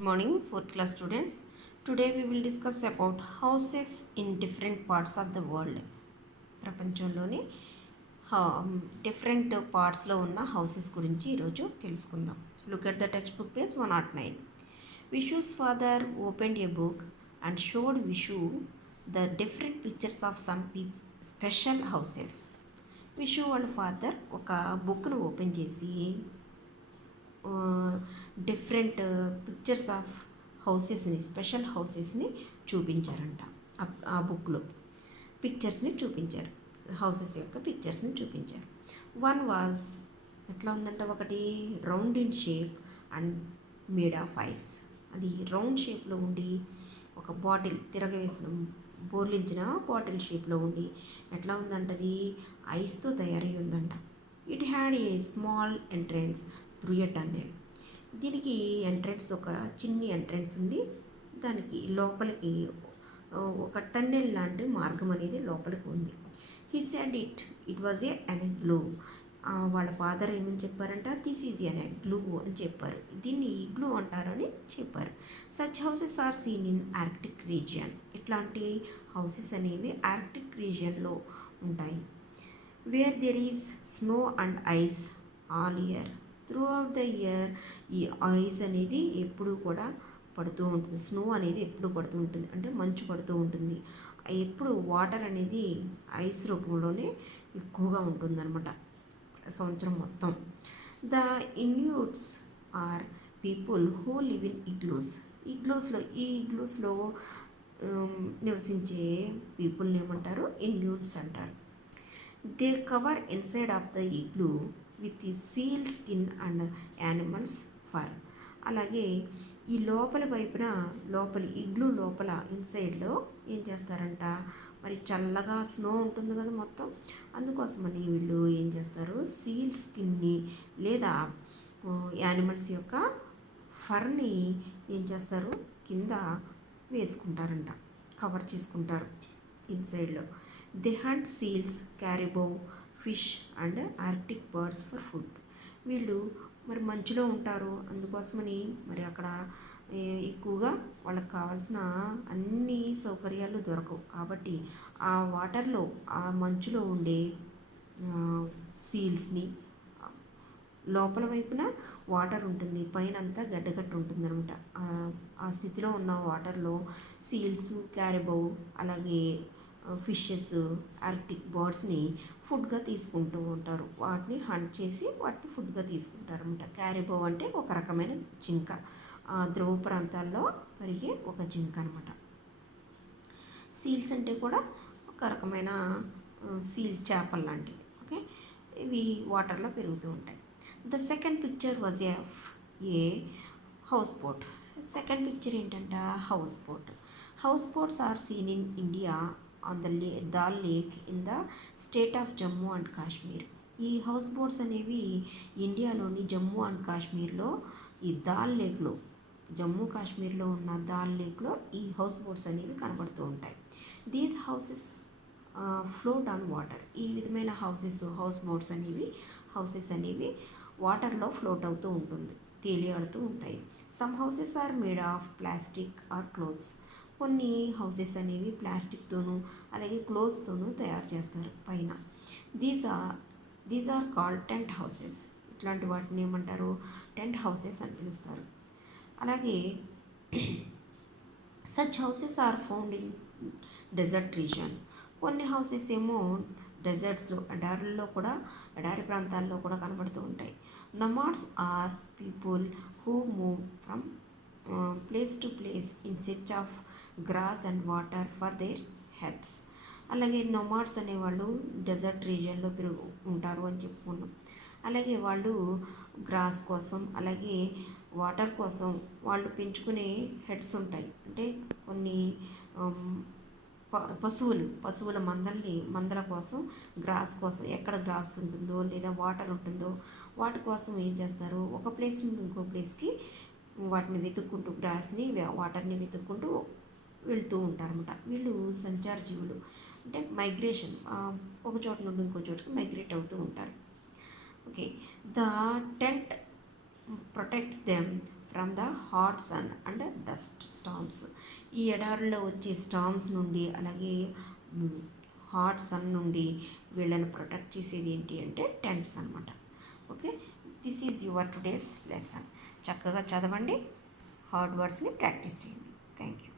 Good morning, 4th class students. Today we will discuss about houses in different parts of the world. ప్రపంచంలోని different పార్ట్స్లో ఉన్న houses గురించి ఈరోజు తెలుసుకుందాం. Look at the text book page 109. Vishu's father opened a book and showed Vishu the different pictures of some special houses. Vishu వాళ్ళ father ఒక బుక్ను open చేసి different pictures of హౌసెస్ని స్పెషల్ హౌసెస్ని చూపించారంట. ఆ బుక్లో పిక్చర్స్ని చూపించారు, హౌసెస్ యొక్క పిక్చర్స్ని చూపించారు. వన్ వాజ్ ఎట్లా ఉందంటే, ఒకటి round in shape and made of ice. అది రౌండ్ షేప్లో ఉండి ఒక బాటిల్ తిరగవేసిన బోర్లించిన బాటిల్ షేప్లో ఉండి ఎట్లా ఉందంటే అది ఐస్తో తయారై ఉందంట. It had a small entrance through a tunnel. దీనికి ఎంట్రెన్స్ ఒక చిన్ని ఎంట్రెన్స్ ఉండి దానికి లోపలికి ఒక టన్నెల్ లాంటి మార్గం అనేది లోపలికి ఉంది. He said it was an glue. వాళ్ళ ఫాదర్ ఏమని చెప్పారంట, దిస్ ఈజ్ ఎన్ గ్లూ అని చెప్పారు. దీన్ని ఇగ్లూ అంటారు అని చెప్పారు. Such houses are seen in Arctic region. ఇట్లాంటి హౌసెస్ అనేవి ఆర్క్టిక్ రీజియన్లో ఉంటాయి. Where there is snow and ice all year. Throughout the year ఈ ఐస్ అనేది ఎప్పుడు కూడా పడుతూ ఉంటుంది. స్నో అనేది ఎప్పుడు పడుతూ ఉంటుంది, అంటే మంచు పడుతూ ఉంటుంది. ఎప్పుడు వాటర్ అనేది ఐస్ రూపంలోనే ఎక్కువగా ఉంటుందన్నమాట సంవత్సరం మొత్తం. The Inuits are people who live in igloos. ఈ ఇగ్లూస్లో నివసించే పీపుల్ని ఏమంటారు, ఇన్యూట్స్ అంటారు. They cover inside of the igloo with the seal skin and animals fur. అలాగే ఈ లోపల వైపున ఇగ్లూ లోపల ఇన్సైడ్లో ఏం చేస్తారంట, మరి చల్లగా స్నో ఉంటుంది కదా మొత్తం, అందుకోసమని వీళ్ళు ఏం చేస్తారు, సీల్ స్కిన్ని లేదా యానిమల్స్ యొక్క ఫర్ని ఏం చేస్తారు, కింద వేసుకుంటారంట, కవర్ చేసుకుంటారు ఇన్సైడ్లో. They hunt seals, caribou, fish and Arctic birds for food. వీళ్ళు మరి మంచులో ఉంటారు, అందుకోసమని మరి అక్కడ ఎక్కువగా వాళ్ళకి కావాల్సిన అన్ని సౌకర్యాలు దొరకవు. కాబట్టి ఆ వాటర్లో ఆ మంచులో ఉండే సీల్స్ని, లోపల వైపున వాటర్ ఉంటుంది, పైన అంతా గడ్డగట్టు ఉంటుంది అనమాట. ఆ స్థితిలో ఉన్న వాటర్లో సీల్స్, క్యారిబో, అలాగే ఫిషెస్, ఆర్క్టిక్ బర్డ్స్ని ఫుడ్గా తీసుకుంటూ ఉంటారు. వాటిని హంట్ చేసి వాటిని ఫుడ్గా తీసుకుంటారు అనమాట. క్యారిబో అంటే ఒక రకమైన జింక, ధ్రువ ప్రాంతాల్లో పెరిగే ఒక జింక అనమాట. సీల్స్ అంటే కూడా ఒక రకమైన సీల్ చేపలు లాంటివి. ఓకే, ఇవి వాటర్లో పెరుగుతూ ఉంటాయి. The second picture was a houseboat. Second picture ఏంటంట, houseboat. Houseboats are seen in India on Dal lake in the state of Jammu and Kashmir. ఈ హౌస్ బోట్స్ అనేవి ఇండియాలోని జమ్మూ అండ్ కాశ్మీర్లో ఈ దాల్ లేక్లో, జమ్మూ కాశ్మీర్లో ఉన్న దాల్ లేక్లో ఈ హౌస్ బోట్స్ అనేవి కనబడుతూ ఉంటాయి. These houses float on water. ఈ విధమైన హౌస్ బోట్స్ అనేవి వాటర్లో ఫ్లోట్ అవుతూ ఉంటుంది, తేలియాడుతూ ఉంటాయి. Some houses are made of plastic or clothes. కొన్ని హౌసెస్ అనేవి ప్లాస్టిక్తోనూ అలాగే క్లోత్స్తోనూ తయారు చేస్తారు పైన. These are called tent houses. ఇట్లాంటి వాటిని ఏమంటారు, టెంట్ హౌసెస్ అని పిలుస్తారు. అలాగే such houses are found in desert region. కొన్ని హౌసెస్ ఏమో డెజర్ట్స్లో, ఎడారి ప్రాంతాల్లో కూడా కనబడుతూ ఉంటాయి. Nomads are people who move from place to place in search of grass and water for their heads. అలాగే నొమాడ్స్ అనేవాళ్ళు డెజర్ట్ రీజియన్లో ఉంటారు అని చెప్పుకున్నాం. అలాగే వాళ్ళు గ్రాస్ కోసం అలాగే వాటర్ కోసం వాళ్ళు పెంచుకునే హెడ్స్ ఉంటాయి. అంటే కొన్ని పశువుల మందల కోసం, గ్రాస్ కోసం, ఎక్కడ గ్రాస్ ఉంటుందో లేదా వాటర్ ఉంటుందో వాటి కోసం ఏం చేస్తారు, ఒక ప్లేస్ నుండి ఇంకో ప్లేస్కి వాటిని వెతుక్కుంటూ, గ్రాస్ని వాటర్ని వెతుక్కుంటూ వెళ్తూ ఉంటారన్నమాట. వీళ్ళు సంచార జీవులు, అంటే మైగ్రేషన్, ఒక చోట నుండి ఇంకో చోటుకి మైగ్రేట్ అవుతూ ఉంటారు. Okay, the tent protects them from the hot sun and dust storms. ఈ ఎడారుల్లో వచ్చే స్టార్మ్స్ నుండి అలాగే హాట్ సన్ నుండి వీళ్ళని ప్రొటెక్ట్ చేసేది ఏంటి అంటే టెంట్స్ అనమాట. Okay, this is your today's lesson. చక్కగా చదవండి, హార్డ్ వర్డ్స్ని ప్రాక్టీస్ చేయండి. Thank you.